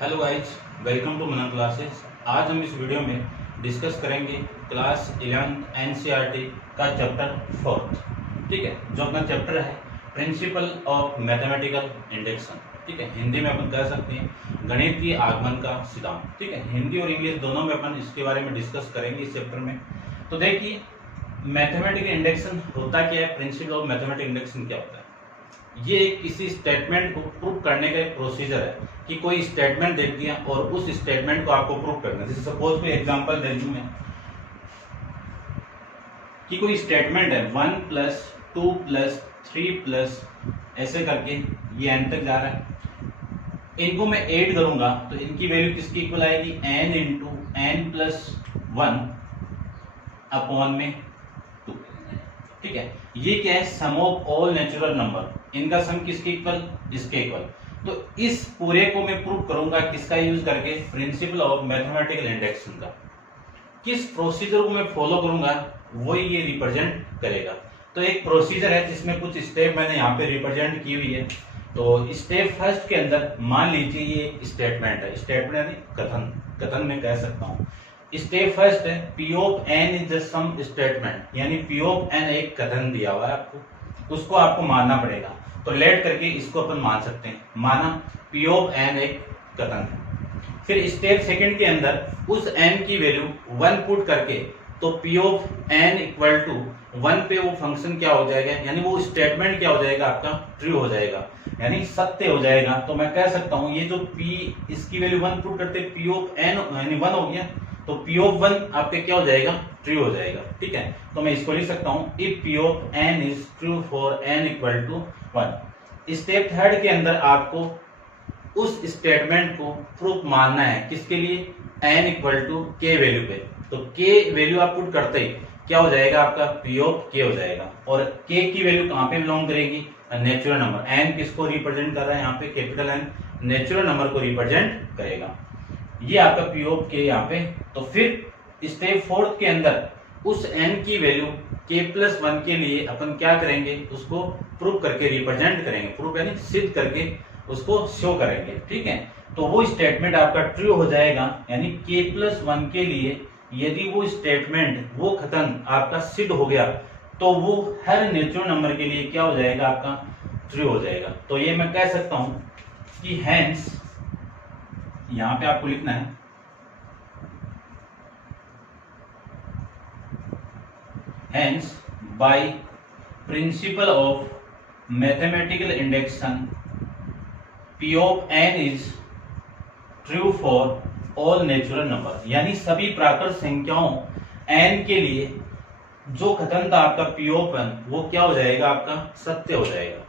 Hello guys, welcome to Manan classes. आज हम इस वीडियो में डिस्कस करेंगे क्लास 11 एनसीईआरटी का चैप्टर 4। ठीक है, जो अपना चैप्टर है प्रिंसिपल ऑफ मैथमेटिकल इंडेक्शन। ठीक है, हिंदी में अपन कह सकते हैं गणितीय आगमन का सिद्धांत। ठीक है, हिंदी और इंग्लिश दोनों में अपन इसके बारे में डिस्कस करेंगे इस चैप्टर में। तो देखिए, मैथमेटिकल इंडेक्शन होता क्या है, प्रिंसिपल ऑफ मैथमेटिकल इंडेक्शन क्या होता है। ये किसी स्टेटमेंट को प्रूव करने का एक प्रोसीजर है कि कोई स्टेटमेंट दे दिया और उस स्टेटमेंट को आपको प्रूव करना है। जैसे सपोज कोई एग्जांपल दे दूं मैं कि कोई स्टेटमेंट है 1 + 2 + 3 + ऐसे करके ये n तक जा रहा है। इनको मैं ऐड करूंगा तो इनकी वैल्यू किसकी इक्वल आएगी, n × n + 1 अपॉन में 2। ठीक है, ये क्या है, सम ऑफ ऑल नेचुरल नंबर। इनका सम किसके इक्वल, इसके इक्वल। तो इस पूरे को मैं प्रूव करूंगा किसका यूज करके, प्रिंसिपल ऑफ मैथमेटिकल इंडेक्शन का। किस प्रोसीजर को मैं फॉलो करूंगा वो ये रिप्रेजेंट करेगा। तो एक प्रोसीजर है जिसमें कुछ स्टेप मैंने यहाँ पे रिप्रेजेंट की हुई है। तो स्टेप फर्स्ट के अंदर मान लीजिए ये स्टेटमेंट है, स्टेटमेंट यानी कथन, कथन में कह सकता हूँ। स्टेप फर्स्ट है P of n is the some statement, यानी P ऑफ n एक कथन दिया हुआ है आपको, उसको आपको मानना पड़ेगा। तो लेट करके इसको अपन मान सकते हैं, माना P ऑफ n एक कथन है। फिर स्टेप सेकंड के अंदर उस n की वैल्यू 1 पुट करके, तो P ऑफ n = 1 पे वो फंक्शन क्या हो जाएगा, यानी वो स्टेटमेंट क्या हो जाएगा, आपका ट्रू हो जाएगा, यानी सत्य हो जाएगा। तो मैं कह सकता हूं ये जो P, इसकी वैल्यू 1 पुट करते P ऑफ n यानी 1 हो गया, तो P ऑफ 1 आपके क्या हो जाएगा, ट्रू हो जाएगा। ठीक है, तो मैं इसको लिख सकता हूं if P of n is true for n = 1। Step third के अंदर आपको उस स्टेटमेंट को प्रूफ मानना है, किसके लिए, n = k वैल्यू पे। तो k वैल्यू आप पुट करते ही क्या हो जाएगा, आपका P ऑफ k हो जाएगा। और k की वैल्यू कहां पे बिलोंग करेगी, नेचुरल नंबर। n किसको रिप्रेजेंट कर रहा है, यहाँ पे कैपिटल N नेचुरल नंबर को रिप्रेजेंट करेगा। ये आपका P ऑफ k यहाँ पे। तो फिर स्टेप फोर्थ के अंदर उस n की वैल्यू k + 1 के लिए अपन क्या करेंगे, उसको प्रूव करके रिप्रेजेंट करेंगे। प्रूफ यानी सिद्ध करके उसको शो करेंगे। ठीक है, तो वो स्टेटमेंट आपका ट्रू हो जाएगा, यानी k + 1 के लिए यदि वो स्टेटमेंट, वो कथन आपका सिद्ध हो गया, तो वो हर नेचुरल नंबर के लिए क्या हो जाएगा, आपका ट्रू हो जाएगा। तो ये मैं कह सकता हूं कि हेंस, यहां पे आपको लिखना है hence by principle of mathematical induction P of n is true for all natural number, यानी सभी प्राकृत संख्याओं n के लिए जो कथन था आपका P of n वो क्या हो जाएगा, आपका सत्य हो जाएगा।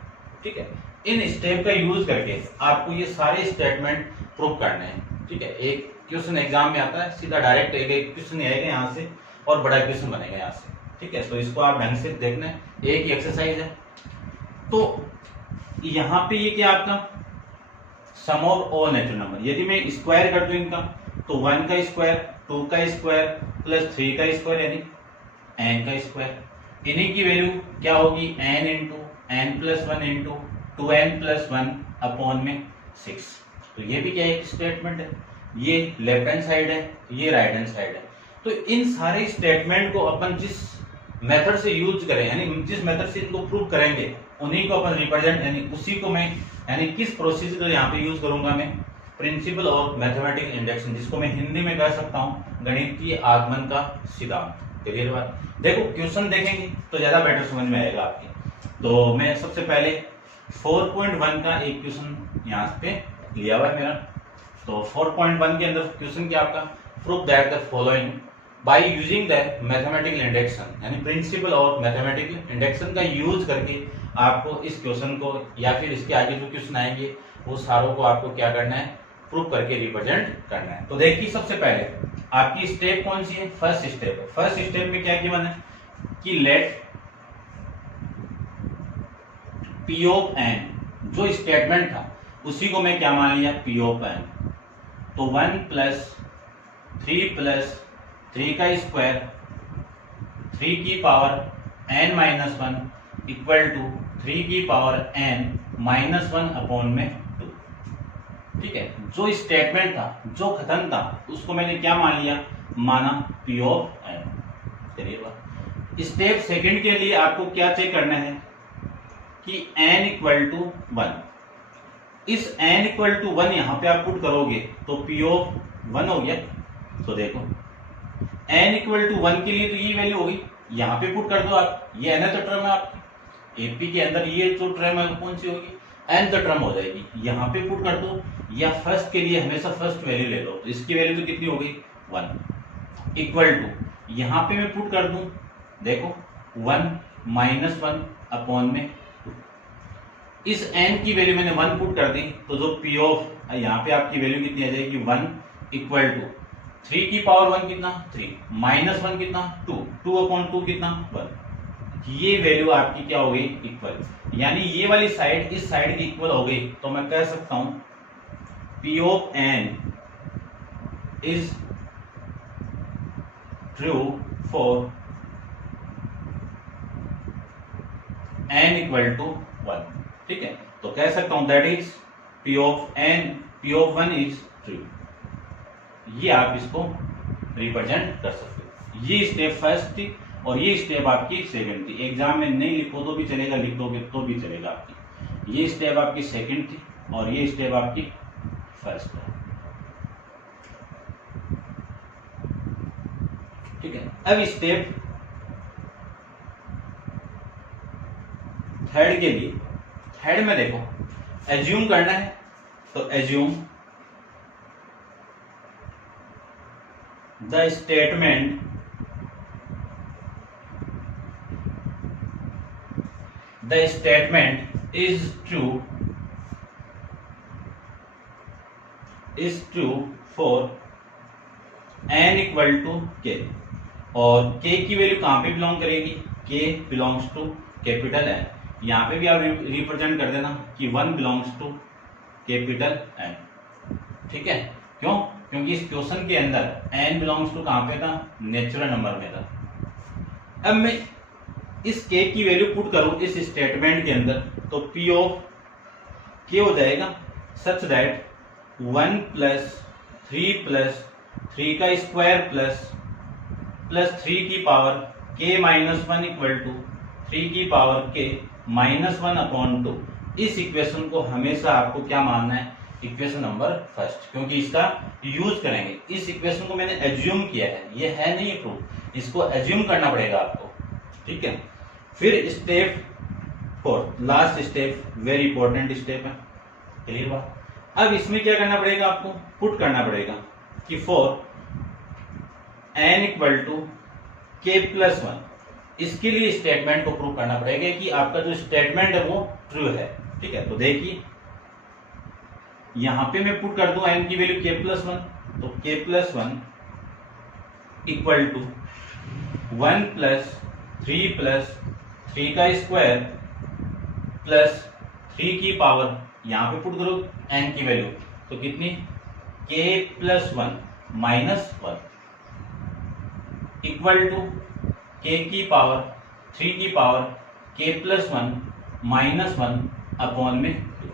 ठीक है, इन स्टेप का यूज करके आपको ये सारे स्टेटमेंट प्रूव करने हैं। ठीक है, एक क्वेश्चन एग्जाम में आता है, सीधा डायरेक्ट एक क्वेश्चन आएगा यहाँ से और बड़ा क्वेश्चन बनेगा यहाँ से। ठीक है, तो इसको आप ढंग से देखना है, एक ही एक्सरसाइज है। तो यहाँ पे ये क्या आपका सम ऑफ ऑल नेचुरल नंबर, यदि मैं स्क्वायर कर दूं इनका, तो 1 का स्क्वायर, 2 का स्क्वायर प्लस 3 का स्क्वायर यानी n का स्क्वायर। इन्हीं की वैल्यू क्या होगी, n × n + 1 × 2n + 1 अपॉन में 6। तो ये भी क्या एक स्टेटमेंट है, ये लेफ्ट हैंड साइड है, ये राइट हैंड साइड है। तो इन सारे स्टेटमेंट को अपन जिस मेथड से यूज करें, यानी जिस मेथड से इनको प्रूव करेंगे, उन्हीं को अपन रिप्रेजेंट, यानी उसी को मैं, यानी किस प्रोसीजर यहाँ पे यूज करूंगा मैं, प्रिंसिपल ऑफ मैथमेटिकल इंडेक्शन, जिसको मैं हिंदी में कह सकता हूँ गणितीय आगमन का सिद्धांत। क्लियर बात। देखो क्वेश्चन देखेंगे तो ज्यादा बेटर समझ में आएगा आपके। तो मैं सबसे पहले 4.1 का एक क्वेश्चन यहाँ पे लिया हुआ है मेरा। तो 4.1 के अंदर क्वेश्चन क्या आपका, prove that the following by using the mathematical induction, यानी प्रिंसिपल ऑफ मैथमेटिकल इंडेक्शन का यूज करके आपको इस क्वेश्चन को या फिर इसके आगे जो क्वेश्चन आएंगे वो सारों को आपको क्या करना है, प्रूव करके रिप्रेजेंट करना है। तो देखिए सबसे पहले आपकी स्टेप कौन सी है, फर्स्ट स्टेप है। फर्स्ट स्टेप में क्या गिवन है कि लेट P ऑफ n, जो स्टेटमेंट था उसी को मैं क्या मान लिया, P ऑफ n। तो 1 + 3 + 3 का स्क्वायर 3 की पावर n - 1 = 3 की पावर n - 1 अपॉन में 2। ठीक है, जो स्टेटमेंट था, जो कथन था, उसको मैंने क्या मान लिया, माना पी ऑफ एन। चलिए स्टेप सेकंड के लिए आपको क्या चेक करना है कि n इक्वल टू 1। इस n इक्वल टू 1 यहां पे आप पुट करोगे तो p ऑफ 1 हो गया। तो देखो n इक्वल टू 1 के लिए तो ये वैल्यू होगी, यहां पे पुट कर दो आप, ये nth टर्म है आपकी एपी के अंदर, ये जो टर्म है कौन सी होगी, nth टर्म हो जाएगी, यहां पे पुट कर दो। या फर्स्ट के लिए हमेशा फर्स्ट वैल्यू ले लो, तो इसकी वैल्यू तो कितनी हो गई 1 इक्वल टू, यहां पे मैं पुट कर दूं, देखो 1 माइनस 1 अपॉन में 2। इस n की वैल्यू मैंने 1 पुट कर दी, तो जो p ऑफ यहाँ पे आपकी वैल्यू कितनी आ जाएगी 1 इक्वल टू 3 की पावर 1 कितना 3 माइनस 1 कितना 2, 2 अपॉन 2 कितना 1। ये वैल्यू आपकी क्या हो गई इक्वल, यानी ये वाली साइड इस साइड की इक्वल हो गई। तो मैं कह सकता हूं p of n is true for n equal to 1। ठीक है, तो कह सकता हूं that is p of of 1 is true. ये आप इसको रिप्रेजेंट कर सकते हो। ये स्टेप फर्स्ट थी और ये स्टेप आपकी सेकंड थी। एग्जाम में नहीं लिखो तो भी चलेगा, लिख दोगे तो भी चलेगा आपकी। ये स्टेप आपकी सेकंड थी और ये स्टेप आपकी फर्स्ट है। ठीक है, अब स्टेप थर्ड के लिए, थर्ड में देखो एज्यूम करना है, तो assume the statement is true for n equal to k। और k की वैल्यू कहां पे बिलोंग करेगी, k belongs to capital N। यहां पे भी आप रिप्रेजेंट कर देना कि 1 बिलोंग्स टू कैपिटल N। ठीक है, क्यों, क्योंकि इस क्वेश्चन के अंदर n बिलोंग्स टू कहां पे था, नेचुरल नंबर में था। अब मैं इस k की वैल्यू पुट करूं इस स्टेटमेंट के अंदर, तो p ऑफ k हो जाएगा सच दैट 1 प्लस 3 प्लस 3 का स्क्वायर प्लस 3 की power k minus 1 equal to 3 की पावर k माइनस 1 अपॉन 2। इस इक्वेशन को हमेशा आपको क्या मानना है, इक्वेशन नंबर फर्स्ट, क्योंकि इसका यूज करेंगे। इस इक्वेशन को मैंने एज्यूम किया है, ये है नहीं प्रूफ, इसको एज्यूम करना पड़ेगा आपको। ठीक है, फिर step fourth, last step, very important step है। क्लियर बात। अब इसमें क्या करना पड़ेगा, आपको पुट करना पड़ेगा कि for n equal to k plus 1, इसके लिए स्टेटमेंट को प्रूव करना पड़ेगा कि आपका जो स्टेटमेंट है वो ट्रू है। ठीक है, तो देखिए यहां पे मैं पुट कर दूं n की वैल्यू k प्लस 1, तो k plus 1 equal to 1 plus 3 plus 3 का स्क्वायर प्लस 3 की पावर, यहां पे पुट करो n की वैल्यू, तो कितनी k plus 1 minus 1 equal to k की पावर 3 की power k plus 1 minus 1 upon में 2।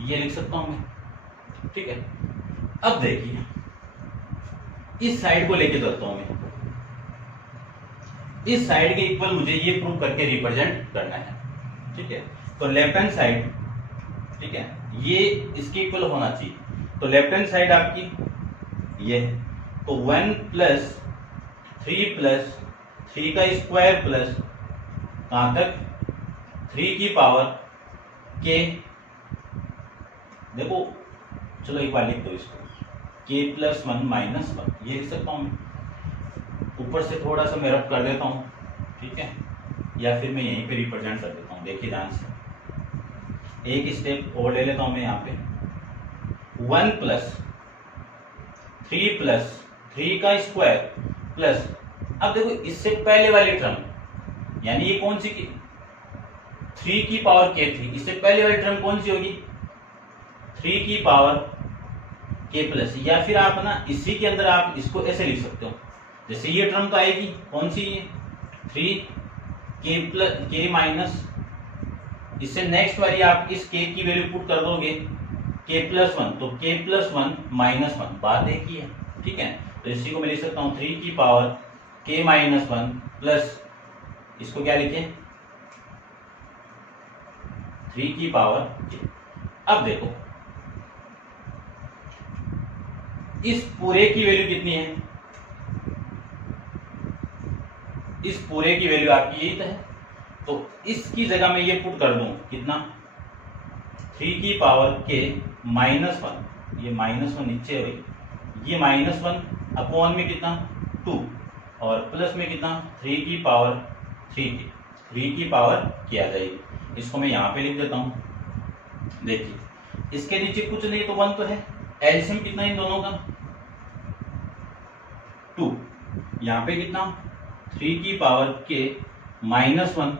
ये लिख सकता हूं मैं। ठीक है, अब देखिए इस साइड को लेके चलता हूं मैं, इस साइड के इक्वल मुझे ये प्रूव करके रिप्रेजेंट करना है। ठीक है, तो लेफ्ट हैंड साइड, ठीक है, ये इसके इक्वल होना चाहिए। तो लेफ्ट हैंड साइड आपकी ये है, तो 1 प्लस 3 प्लस 3 का स्क्वायर प्लस कहां तक 3 की पावर k, देखो चलो एक बार लिख दो इसको, k प्लस 1 माइनस 1, ये लिख सकता हूं मैं। ऊपर से थोड़ा सा मैं रब कर देता हूं, ठीक है, या फिर मैं यहीं पे रिप्रेजेंट कर देता हूं। देखिए ध्यान से, एक स्टेप और ले लेता हूं मैं यहाँ पे, 1 प्लस 3 प्लस 3 का स्क्वायर प्लस, अब देखो इससे पहले वाली टर्म, यानी ये कौन सी 3 की पावर k थी, इससे पहले वाली टर्म कौन सी होगी 3 की पावर k प्लस, या फिर आप ना इसी के अंदर आप इसको ऐसे लिख सकते हो, जैसे ये टर्म तो आएगी कौन सी है 3 k प्लस k माइनस, इससे नेक्स्ट वाली आप इस k की वैल्यू पुट कर दोगे k+1, तो k+1 -1 बात एक ही है, ठीक है। तो इसी को मैं लिख सकता हूँ 3 की पावर k-1 प्लस इसको क्या लिखे 3 की पावर k। अब देखो इस पूरे की वैल्यू कितनी है, इस पूरे की वैल्यू आपकी यही तो है, तो इसकी जगह मैं ये पुट कर दूं कितना 3 की पावर k -1, ये -1 नीचे है भाई, ये -1 अपॉन में कितना 2 और प्लस में कितना 3 की पावर 3 की पावर k आ जाएगी। इसको मैं यहाँ पे लिख देता हूँ। देखिए इसके नीचे कुछ नहीं तो 1 तो है, एलसीएम कितना इन दोनों का 2, यहाँ पे कितना 3 की पावर k -1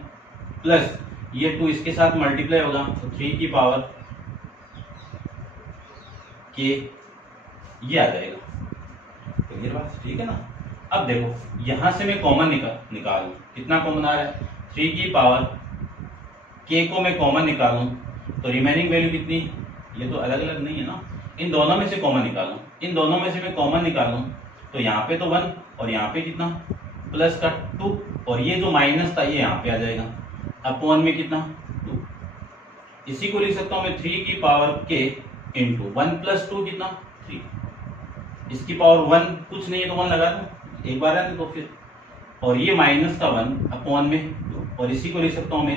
प्लस ये 2 इसके साथ मल्टीप्लाई होगा तो 3 की पावर k ये आ जाएगा। क्लियर बात, ठीक है ना। अब देखो यहां से मैं कॉमन निकालूं, कितना कॉमन आ रहा है 3 की पावर k को मैं कॉमन निकालूं तो रिमेनिंग वैल्यू कितनी, ये तो अलग अलग नहीं है ना, इन दोनों में से कॉमन निकालूं, इन दोनों में से मैं कॉमन निकालूं तो यहाँ पे तो 1 और यहाँ पे कितना प्लस का 2 और ये जो माइनस था ये यहाँ पे आ जाएगा अपॉन में कितना 2। इसी को लिख सकता हूँ मैं 3 की पावर k इंटू 1 + 2 कितना 3, इसकी पावर 1 कुछ नहीं है तो 1 लगा दूं एक बार है तो फिर, और ये माइनस का 1 अपॉन में 2 और इसी को लिख सकता हूँ मैं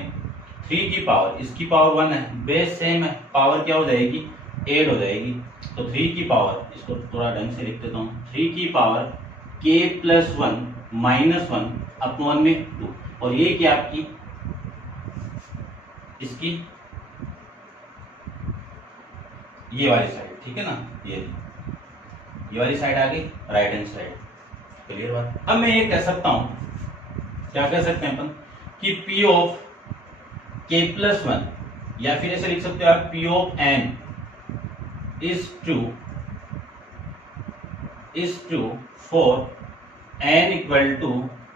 3 की पावर, इसकी पावर 1 है, बेस सेम है, पावर क्या हो जाएगी ऐड हो जाएगी, तो 3 की पावर, इसको थोड़ा ढंग से लिख देता हूँ 3 की पावर k+1 -1 अपॉन में 2 और ये क्या आपकी इसकी ये वाली साइड, ठीक है ना, ये वाली साइड आ गई राइट हैंड साइड। क्लियर बात। अब मैं ये कह सकता हूं, क्या कह सकते हैं अपन कि P ऑफ k+1 या फिर ऐसे लिख सकते हो आप P of n is true for n equal to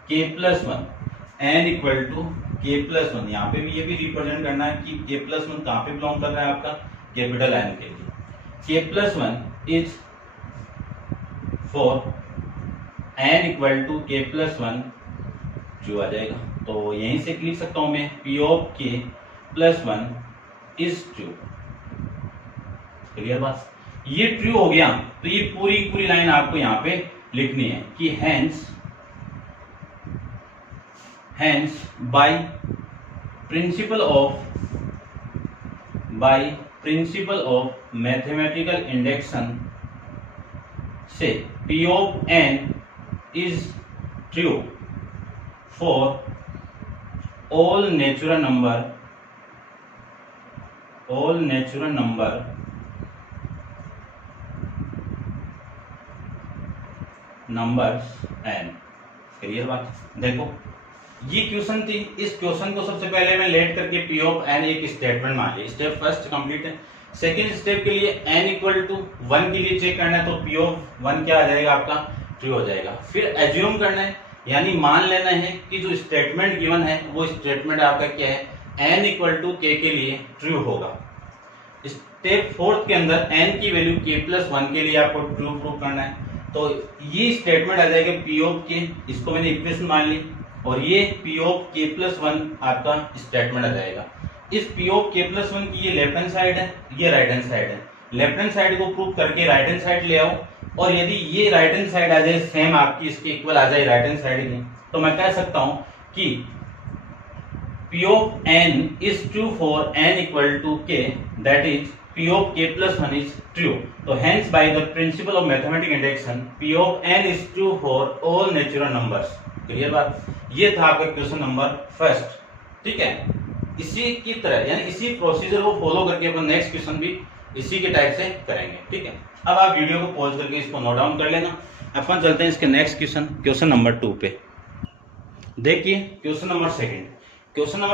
k+1, n equal to k+1, यहाँ पे भी ये भी रिप्रेजेंट करना है कि k+1 कहाँ पे बिलोंग कर रहा है आपका कैपिटल N के लिए, k+1 is for n equal to k+1 true आ जाएगा। तो यहीं से लिख सकता हूं मैं P of k+1 is true। Clear बात, ये ट्रू हो गया तो ये पूरी लाइन आपको यहाँ पे लिखनी है कि hence by principle of mathematical induction से P of n is true for all natural number numbers n। Clear बात। देखो ये क्वेश्चन थी, इस क्वेश्चन को सबसे पहले मैं लेट करके P ऑफ n एक स्टेटमेंट मान लिया, स्टेप फर्स्ट कंप्लीट है। सेकेंड स्टेप के लिए n इक्वल टू 1 के लिए चेक करना है तो P ऑफ 1 क्या आ जाएगा आपका ट्रू हो जाएगा। फिर एज्यूम करना है यानी मान लेना है कि जो स्टेटमेंट गिवन है वो स्टेटमेंट आपका क्या है n इक्वल टू k के लिए ट्रू होगा। स्टेप फोर्थ के अंदर n की वैल्यू k+1 के लिए आपको ट्रू प्रूव करना है, तो ये स्टेटमेंट आ जाएगा P ऑफ k, इसको मैंने इक्वेशन मान ली और ये P ऑफ k+1 आपका स्टेटमेंट आ जाएगा। इस P ऑफ k+1 की ये लेफ्ट हैंड साइड है, ये राइट हैंड साइड है, लेफ्ट हैंड साइड को प्रूव करके राइट हैंड साइड ले आओ और यदि ये राइट हैंड साइड आ जाए सेम आपकी इसके इक्वल आ जाए राइट हैंड साइड की, तो मैं कह सकता हूं कि P of n is true for n equal to k, that is P of k+1 is true। तो hence by the principle of mathematical induction P of n is true for all natural numbers। Clear बात, ये था आपका question number first, ठीक है। इसी की तरह यानी इसी प्रोसीजर को फॉलो करके अपन नेक्स्ट क्वेश्चन भी इसी के टाइप से करेंगे, ठीक है। अब आप वीडियो को पॉज करके इसको नोट डाउन कर लेना। अपन चलते हैं इसके नेक्स्ट क्वेश्चन नंबर 2 पे। देखिए क्वेश्चन नंबर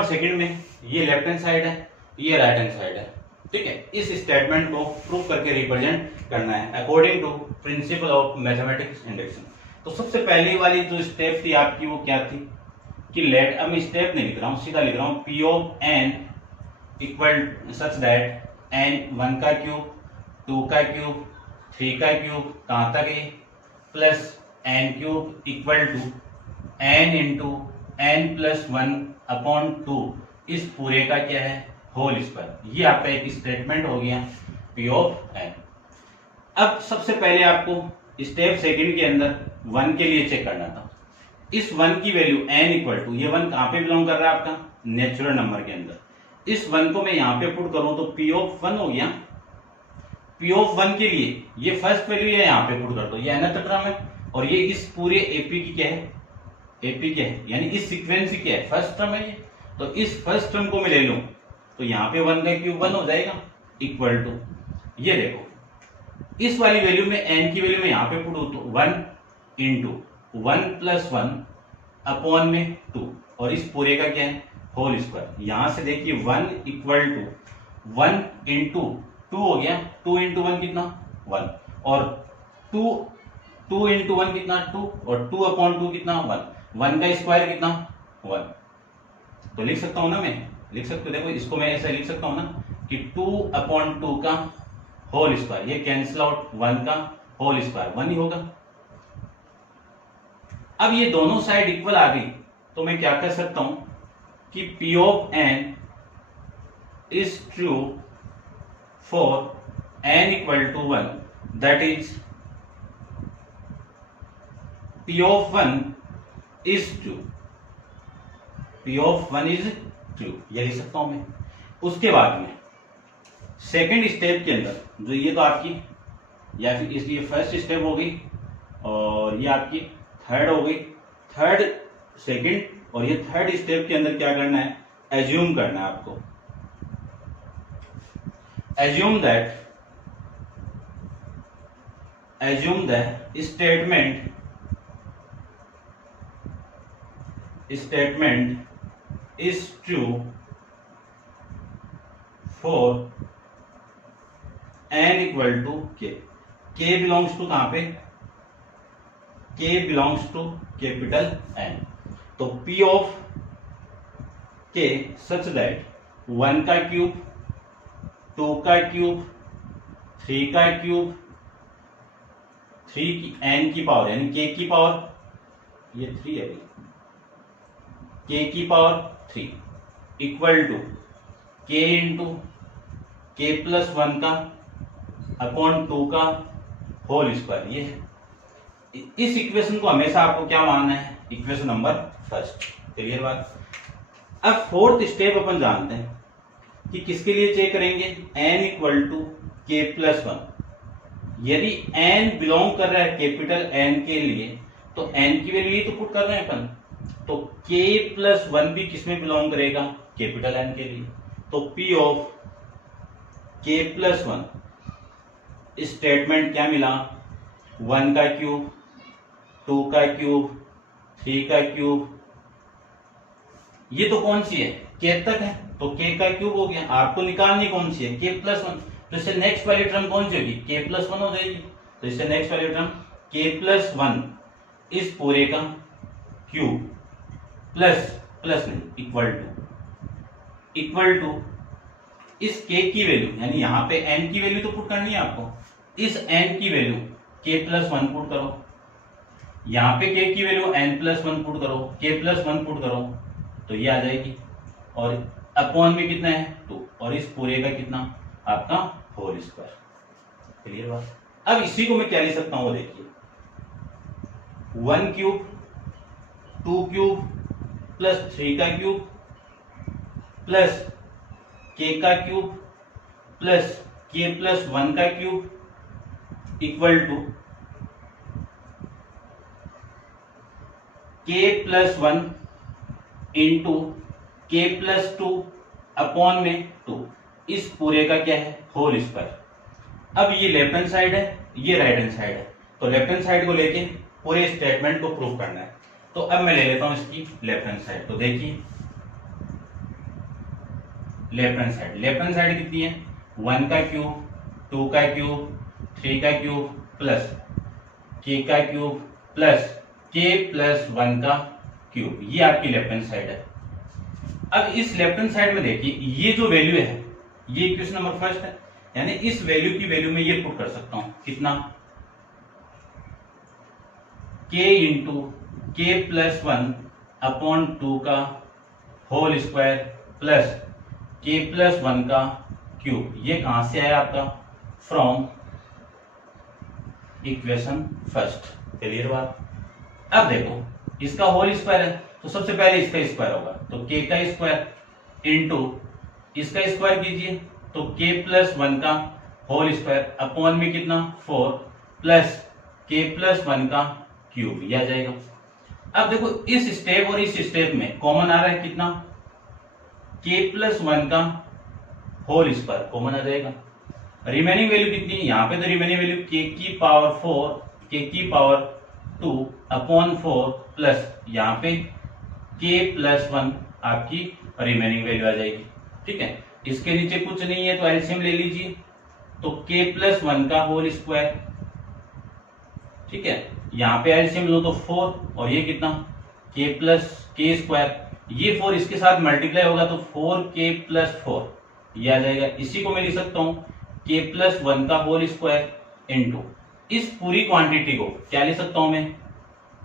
सेकंड में ये लेफ्ट हैंड साइड है, ये राइट हैंड साइड है, ठीक है। इस स्टेटमेंट को प्रूव करके रिप्रेजेंट करना है according to principle of mathematics induction. तो सबसे पहले वाली जो स्टेप थी आपकी वो क्या थी कि लेट, अब मैं स्टेप नहीं लिख रहा हूँ, सीधा लिख रहा हूँ P of n equal such that n 1 का क्यूब 2 का क्यूब, 3 का क्यूब, कहां तक है, plus n cube equal to n into n plus 1 upon 2, इस पूरे का क्या है, होल स्क्वायर। ये आपका एक स्टेटमेंट हो गया P ऑफ n। अब सबसे पहले आपको स्टेप सेकंड के अंदर 1 के लिए चेक करना था। इस 1 की वैल्यू n इक्वल टू, ये 1 कहां पे बिलोंग कर रहा है, आपका नेचुरल नंबर के अंदर। इस 1 को मैं यहां पे पुट करूं तो P ऑफ 1 हो गया। P ऑफ 1 के लिए ये फर्स्ट वैल्यू है, यहां पे पुट कर दो, ये nth टर्म है, और ये इस पूरे AP की क्या है, AP क्या है, यानी इस सीक्वेंस की क्या है, फर्स्ट टर्म है ये। तो इस फर्स्ट टर्म को मैं ले लूं तो यहाँ पे 1 का क्यूब 1 हो जाएगा, इक्वल टू, ये देखो इस वाली वैल्यू में n की वैल्यू में यहाँ पे पुट हो तो 1 इंटू 1 प्लस 1 अपॉन में 2, और इस पूरे का क्या है, होल स्क्वायर। यहां से देखिए 1 इक्वल टू 1 इंटू 2 हो गया, 2 इंटू 1 कितना 1, और 2 इंटू 1 कितना 2, और 2 अपॉन 2 कितना 1, 1 का स्क्वायर कितना 1। तो लिख सकता हूं ना, मैं लिख सकते हो, देखो इसको मैं ऐसा लिख सकता हूं ना कि 2 अपॉन 2 का होल स्क्वायर, ये कैंसिल आउट, 1 का होल स्क्वायर 1 ही होगा। अब ये दोनों साइड इक्वल आ गई तो मैं क्या कर सकता हूं कि P of n is true for n equal to 1, that is P of 1 is true, P of 1 is true, ये लिख सकता हूं मैं। उसके बाद में सेकेंड स्टेप के अंदर, जो ये तो आपकी, या फिर इसलिए फर्स्ट स्टेप हो गई, और ये आपकी थर्ड हो गई, थर्ड सेकंड, और ये थर्ड स्टेप के अंदर क्या करना है, एज्यूम करना है आपको। Assume that statement is true for n equal to k, k belongs to कहां पे, k belongs to capital N। तो P of k such that 1 का क्यूब, 2 का क्यूब, 3 का क्यूब, 3 की n की पावर यानी k की पावर, ये 3 है, k की power 3 equal to k into k plus 1 का अपॉन 2 का होल स्क्वायर। ये है, इस इक्वेशन को हमेशा आपको क्या मानना है, इक्वेशन नंबर फर्स्ट। क्लियर बात। अब फोर्थ स्टेप अपन जानते हैं कि किसके लिए चेक करेंगे, n equal to k plus 1। यदि n बिलोंग कर रहा है कैपिटल N के लिए तो n की वैल्यू तो पुट कर रहे हैं अपन, तो k प्लस 1 भी किसमें बिलोंग करेगा, कैपिटल N के लिए। तो P of k plus 1 statement क्या मिला, 1 का क्यूब, 2 का क्यूब, 3 का क्यूब, ये तो कौन सी है, k तक है, तो k का क्यूब हो गया। आपको निकालनी कौन सी है, k प्लस 1, तो इससे नेक्स्ट वाली टर्म कौन सी होगी, k प्लस 1 हो जाएगी। तो इससे नेक्स्ट वाली टर्म k प्लस 1 इस पूरे का क्यूब प्लस नहीं इक्वल टू इस k की वैल्यू, यानी यहां पे n की वैल्यू तो पुट करनी है आपको, इस n की वैल्यू k प्लस 1 पुट करो, यहां पे k की वैल्यू n प्लस 1 पुट करो, k प्लस 1 पुट करो, तो ये आ जाएगी, और अपॉन में कितना है 2, और इस पूरे का कितना आपका होल स्क्वायर। क्लियर बात। अब इसी को मैं क्या लिख सकता हूं, वो देखिए 1 क्यूब, 2 क्यूब प्लस 3 का क्यूब प्लस k का क्यूब प्लस k प्लस 1 का cube equal to k plus 1 into k plus 2 upon में 2, इस पूरे का क्या है, होल स्क्वायर। अब ये लेफ्ट हैंड साइड है, ये राइट हैंड साइड है, तो लेफ्ट हैंड साइड को लेके पूरे स्टेटमेंट को प्रूव करना है। तो अब मैं ले लेता हूं इसकी लेफ्ट हैंड साइड। तो देखिए लेफ्ट हैंड साइड कितनी है, 1 का क्यूब, 2 का क्यूब, 3 का क्यूब प्लस k का क्यूब प्लस k प्लस 1 का क्यूब, ये आपकी लेफ्ट हैंड साइड है। अब इस लेफ्ट हैंड साइड में देखिए ये जो वैल्यू है, ये इक्वेशन नंबर फर्स्ट है, यानी इस वैल्यू की वैल्यू में ये पुट कर सकता हूं, कितना k इंटू के प्लस 1 अपॉन 2 का होल स्क्वायर प्लस के प्लस 1 का क्यूब। ये कहां से आया आपका, फ्रॉम इक्वेशन फर्स्ट। क्लियर बात। अब देखो इसका होल स्क्वायर है तो सबसे पहले इसका स्क्वायर होगा, तो के का स्क्वायर इंटू इसका स्क्वायर कीजिए तो के प्लस 1 का होल स्क्वायर अपॉन में कितना 4 प्लस के प्लस 1 का क्यूब, ये आ जाएगा। अब देखो इस स्टेप और इस स्टेप में कॉमन आ रहा है कितना, के प्लस 1 का होल स्क्वायर कॉमन आ जाएगा। रिमेनिंग वैल्यू कितनी है, यहाँ पे तो रिमेनिंग वैल्यू के की पावर 4 के की पावर 2 अपॉन 4 प्लस यहाँ पे के प्लस 1 आपकी रिमेनिंग वैल्यू आ जाएगी। ठीक है, इसके नीचे कुछ नहीं है तो एलसीएम ले लीजिए, तो के प्लस 1 का होल स्क्वायर। ठीक है, यहाँ पे एलसीएम लो तो 4 और ये कितना के प्लस के स्क्वायर, ये 4 इसके साथ मल्टीप्लाई होगा तो 4k प्लस 4 ये आ जाएगा। इसी को मैं लिख सकता हूं के प्लस 1 का होल स्क्वायर इंटू इस पूरी क्वांटिटी को क्या लिख सकता हूं मैं,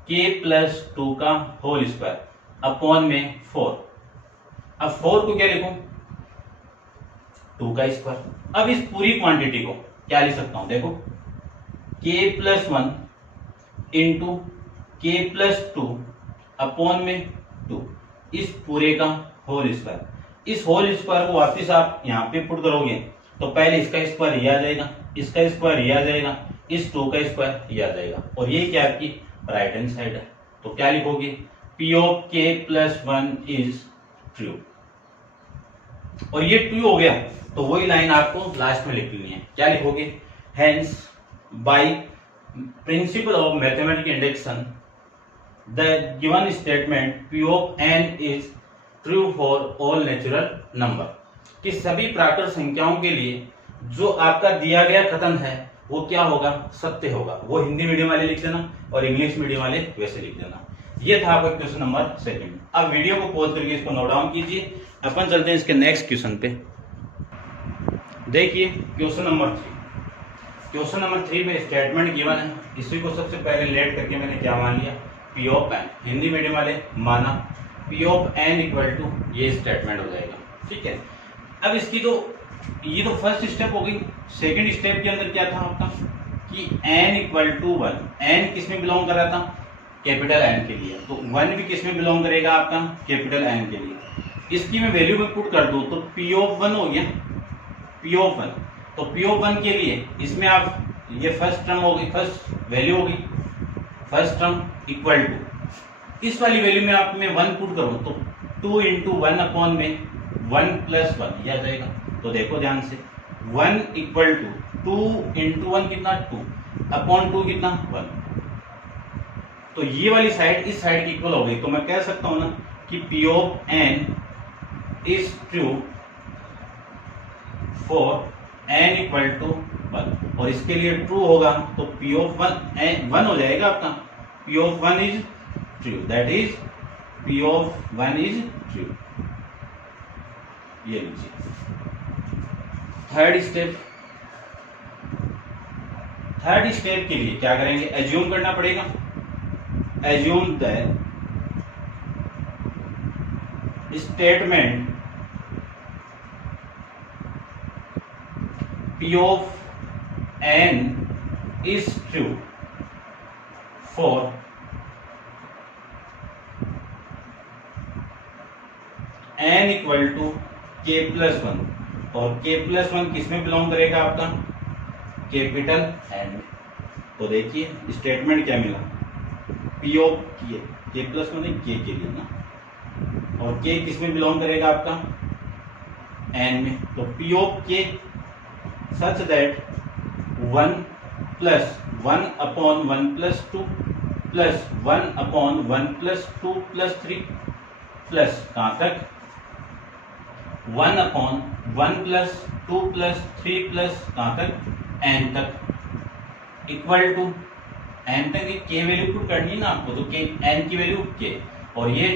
के प्लस 2 का होल स्क्वायर अपॉन में 4। अब 4 को क्या लिखूं, 2 का स्क्वायर। अब इस पूरी क्वांटिटी को क्या लिख सकता हूं, देखो के प्लस 1 इंटू के प्लस 2 अपॉन में 2, इस पूरे का होल स्क्वायर। इस होल स्क्वायर को वापस आप यहाँ पे पुट करोगे तो पहले इसका स्क्वायर ये आ जाएगा, इसका स्क्वायर ये आ जाएगा, इस 2 का स्क्वायर ये आ जाएगा, और ये क्या आपकी राइट हैंड साइड है। तो क्या लिखोगे, पी ऑफ के प्लस 1 इज ट्रू, और ये ट्रू हो गया तो वही लाइन आपको लास्ट में लिख लेनी है। क्या लिखोगे, hence by principle of mathematical induction the given statement P of N is true for all natural number, कि सभी प्राकृत संख्याओं के लिए जो आपका दिया गया कथन है वो क्या होगा, सत्य होगा। वो हिंदी मीडियम वाले लिख देना और इंग्लिश मीडियम वाले वैसे लिख देना। ये था आपका क्वेश्चन नंबर 2। अब वीडियो को पॉज करके इसको नोट डाउन कीजिए, अपन चलते हैं इसके नेक्स्ट क्वेश्चन पे। देखिए क्वेश्चन नंबर 3। क्वेश्चन नंबर 3 में स्टेटमेंट गिवन है, इसी को सबसे पहले लेट करके मैंने क्या मान लिया, P of N. Hindi medium वाले माना P of N equal to ये स्टेटमेंट हो जाएगा। ठीक है, अब इसकी तो ये तो फर्स्ट स्टेप हो गई। सेकंड स्टेप के अंदर क्या था आपका कि n इक्वल टू 1, n किस में बिलोंग कर रहा था, कैपिटल N के लिए, तो 1 भी किस में बिलोंग करेगा आपका, कैपिटल N के लिए। इसकी मैं वैल्यू में पुट कर दूं तो p ऑफ 1 हो गया, p ऑफ 1। तो p ऑफ 1 के लिए इसमें आप ये फर्स्ट टर्म हो गई, फर्स्ट वैल्यू हो गई, फर्स्ट टर्म इक्वल टू इस वाली वैल्यू में आप मैं 1 पुट करूं तो 2 इंटू 1 अपॉन में 1 प्लस 1 यह आ जाएगा। तो देखो ध्यान से 1 इक्वल टू 2 इंटू 1 कितना 2 अपॉन 2 कितना 1, तो ये वाली साइड इस साइड की इक्वल हो गई। तो मैं कह सकता हूं ना कि P of N is true for N equal to 1, और इसके लिए ट्रू होगा तो पी ऑफ 1 हो जाएगा आपका, P of 1 is true, that is P of 1 is true. ये लीजिए थर्ड स्टेप के लिए क्या करेंगे, एज्यूम करना पड़ेगा। Assume that statement P of n is true for n equal to k plus 1, और k प्लस 1 किस में बिलोंग करेगा आपका, कैपिटल N। तो देखिए स्टेटमेंट क्या मिला, P of k plus 1 k के लिए ना, और k किस में बिलोंग करेगा आपका n में, तो P of k such that 1 plus 1 upon 1 plus 2 plus 1 upon 1 plus 2 plus 3 plus कहाँ तक 1 upon 1 plus 2 plus 3 plus कहाँ तक n तक इक्वल टू n तक k वैल्यू पुट करनी है ना आपको, तो k n की वैल्यू k, और ये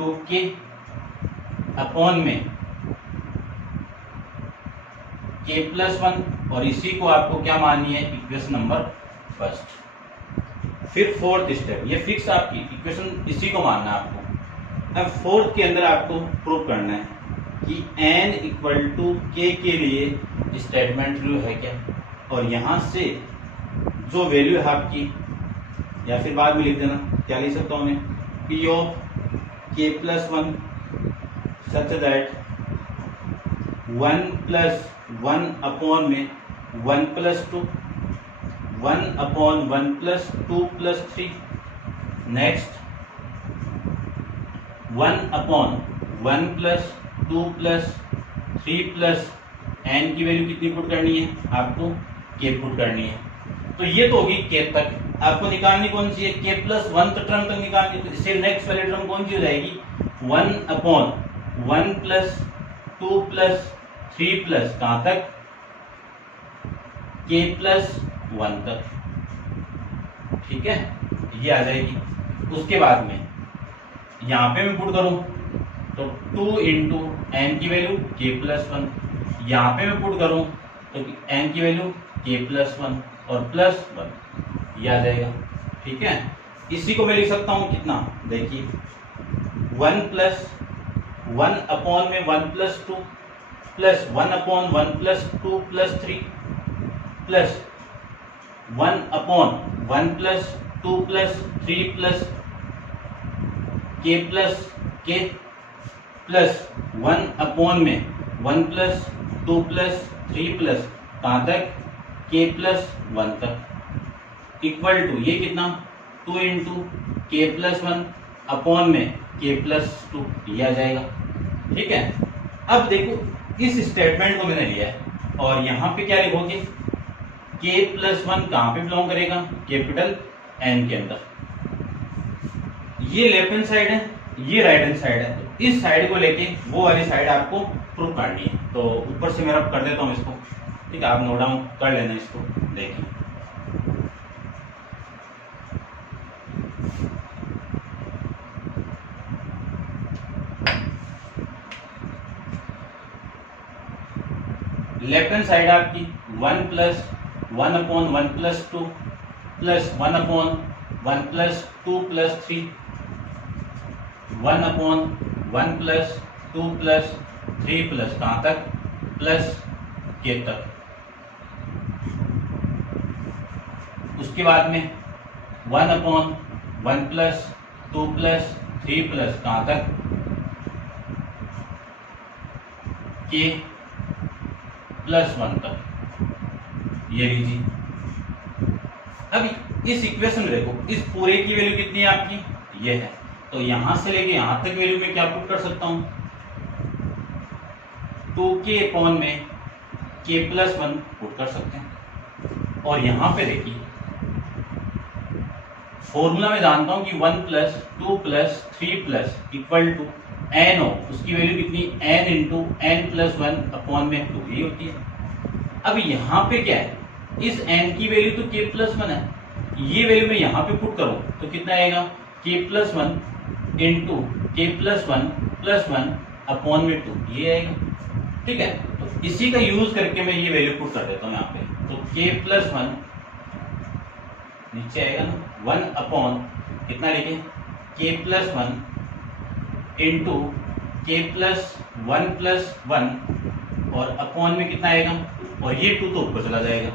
2k अपॉन में k प्लस 1 और इसी को आपको क्या माननी है, इक्वेशन नंबर फर्स्ट। फिर फोर्थ स्टेप, ये फिक्स आपकी इक्वेशन इसी को मानना है आपको। अब फोर्थ के अंदर आपको प्रूव करना है कि n इक्वल टू k के लिए स्टेटमेंट ट्रू है क्या, और यहां से जो वैल्यू है आपकी, या फिर बाद में लिख देना, क्या लिख सकता हूं मैं, p of k plus 1 such that 1 plus 1 upon में 1 plus 2, 1 upon 1 plus 2 plus 3, next 1 upon 1 plus 2 plus 3 plus n की वैल्यू कितनी पुट करनी है आपको, k पुट करनी है। तो ये तो होगी k तक। आपको निकालनी कौन सी है, k प्लस 1 टर्म तक निकालनी, तो इससे नेक्स्ट वाली टर्म कौन सी हो जाएगी, 1 अपॉन 1 प्लस 2 प्लस 3 प्लस कहां तक, k प्लस 1 तक, ठीक है, ये आ जाएगी। उसके बाद में यहां पे मैं पुट करूं तो 2 इंटू एन की वैल्यू k प्लस 1, यहाँ पे मैं पुट करूं तो n की वैल्यू k प्लस 1 और प्लस 1, ये आ जाएगा, ठीक है। इसी को मैं लिख सकता हूं कितना, देखिए 1 प्लस 1 अपॉन में 1 plus 2 plus 1 upon 1 plus 2 plus 3 plus 1 upon 1 plus 2 plus 3 plus k plus k plus 1 upon में 1 प्लस 2 प्लस 3 प्लस कहां तक, k प्लस 1 तक, इक्वल टू ये कितना, 2 इंटू k प्लस 1 अपॉन में k प्लस 2, ये आ जाएगा, ठीक है। अब देखो इस स्टेटमेंट को मैंने लिया है और यहाँ पे क्या लिखोगे, k प्लस 1 कहां पे बिलोंग करेगा, कैपिटल N के अंदर। ये लेफ्ट हैंड साइड है, ये राइट हैंड साइड है, तो इस साइड को लेके वो वाली साइड आपको प्रूव करनी है। तो ऊपर से मैं रब कर देता हूँ इसको, ठीक है, आप नोट डाउन कर लेना इसको। देखिए लेफ्ट हैंड साइड आपकी 1 plus 1 upon 1 plus 2 plus 1 upon 1 plus 2 plus 3, 1 upon 1 plus 2 plus 3 plus कहां तक, प्लस k तक। उसके बाद में 1 अपॉन 1 प्लस 2 प्लस 3 प्लस कहां तक, k प्लस 1 तक, ये लीजिए। अब इस इक्वेशन में देखो, इस पूरे की वैल्यू कितनी है आपकी, ये है, तो यहां से लेके यहां तक वैल्यू में क्या पुट कर सकता हूं, 2k अपॉन में k प्लस 1 पुट कर सकते हैं। और यहां पे देखिए फॉर्मूला में जानता हूं कि 1 plus 2 plus 3 plus equal to n हो, उसकी वैल्यू कितनी, n into n plus 1 upon में 2 ही होती है। अब यहाँ पे क्या है, इस n की वैल्यू तो k प्लस 1 है, ये वैल्यू मैं यहाँ पे पुट करूं तो कितना आएगा, k plus 1 into k plus 1 upon में 2, ये आएगा, ठीक है। तो इसी का यूज करके मैं ये वैल्यू पुट कर देता हूँ यहाँ पे, तो k प्लस 1 नीचे आएगा ना, 1 अपॉन कितना लिखे, k plus 1 into k plus 1 और अपॉन में कितना आएगा, और ये 2 तो ऊपर चला जाएगा,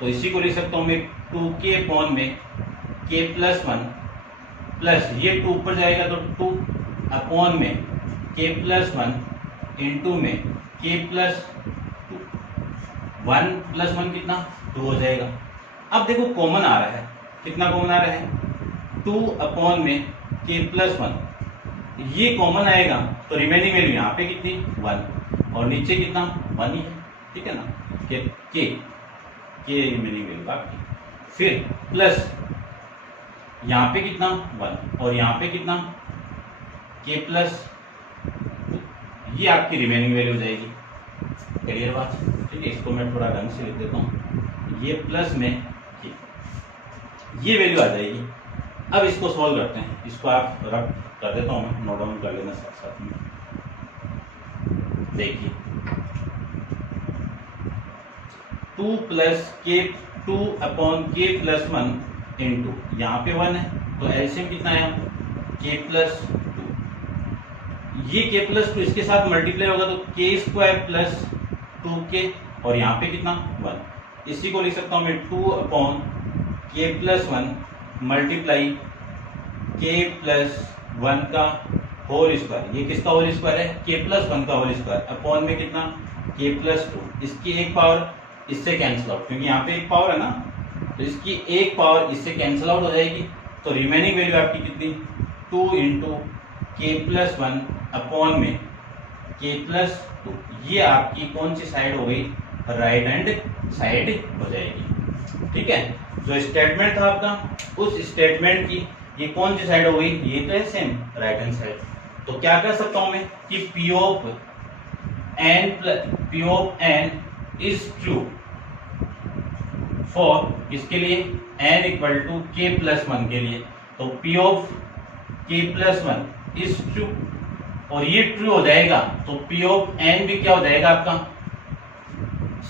तो इसी को लिख सकता हूँ मैं 2k अपॉन में k प्लस 1 प्लस ये 2 ऊपर जाएगा तो 2 अपॉन में k प्लस 1 इंटू में k प्लस 1 प्लस 1 कितना, 2 हो जाएगा। अब देखो कॉमन आ रहा है, कितना कॉमन आ रहा है, 2 अपॉन में k प्लस 1, ये कॉमन आएगा तो रिमेनिंग वैल्यू यहाँ पे कितनी, 1 और नीचे कितना, 1 ही है, ठीक है ना, k रिमेनिंग वैल्यू आपकी, फिर प्लस यहाँ पे कितना, 1 और यहाँ पे कितना, k प्लस, ये आपकी रिमेनिंग वैल्यू हो जाएगी। क्लियर बात, ठीक है। इसको मैं थोड़ा ढंग से लिख देता हूँ, ये प्लस में ये वैल्यू आ जाएगी। अब इसको सॉल्व करते हैं, इसको आप रख कर देता हूँ मैं, नोट डाउन कर लेना साथ साथ में। देखिए 2 प्लस के 2 अपॉन के प्लस 1 इंटू यहाँ पे 1 है तो एलसीएम कितना आया के प्लस 2। ये के प्लस 2 इसके साथ मल्टीप्लाई होगा तो के स्क्वायर प्लस 2k और यहाँ पे कितना 1। इसी को लिख सकता हूँ मैं 2 अपॉन के प्लस 1 मल्टीप्लाई के प्लस 1 का होल स्क्वायर। ये किसका होल स्क्वायर है के प्लस 1 का होल स्क्वायर अपॉन में कितना के प्लस 2। इसकी एक पावर इससे कैंसिल आउट क्योंकि यहाँ पे एक पावर है ना तो इसकी एक पावर इससे कैंसिल आउट हो जाएगी तो रिमेनिंग वैल्यू आपकी कितनी 2 इंटू के प्लस 1 अपॉन में के प्लस 2। ये आपकी कौन सी साइड हो गई राइट हैंड साइड हो जाएगी। ठीक है जो स्टेटमेंट था आपका उस स्टेटमेंट की ये कौन सी साइड हो गई ये तो है सेम राइट हैंड साइड। तो क्या कर सकता हूं मैं कि P of n is true for इसके लिए n इक्वल टू के प्लस 1 के लिए। तो P ऑफ के प्लस 1 इज ट्रू और ये ट्रू हो जाएगा तो P ऑफ n भी क्या हो जाएगा आपका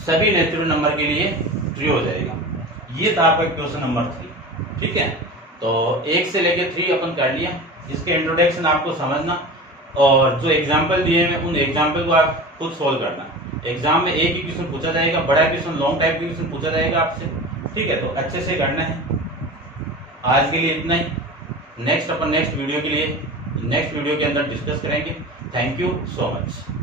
सभी नेचुरल नंबर के लिए ट्रू हो जाएगा। ये था आपका क्वेश्चन नंबर 3। ठीक है तो 1 से लेके 3 अपन कर लिया। इसके इंट्रोडक्शन आपको समझना और जो एग्जाम्पल दिए हैं उन एग्जाम्पल को आप खुद सोल्व करना। एग्जाम में एक ही क्वेश्चन पूछा जाएगा, बड़ा क्वेश्चन लॉन्ग टाइप के क्वेश्चन पूछा जाएगा आपसे। ठीक है तो अच्छे से करना है। आज के लिए इतना ही। नेक्स्ट वीडियो के लिए नेक्स्ट वीडियो के अंदर डिस्कस करेंगे। Thank you so much.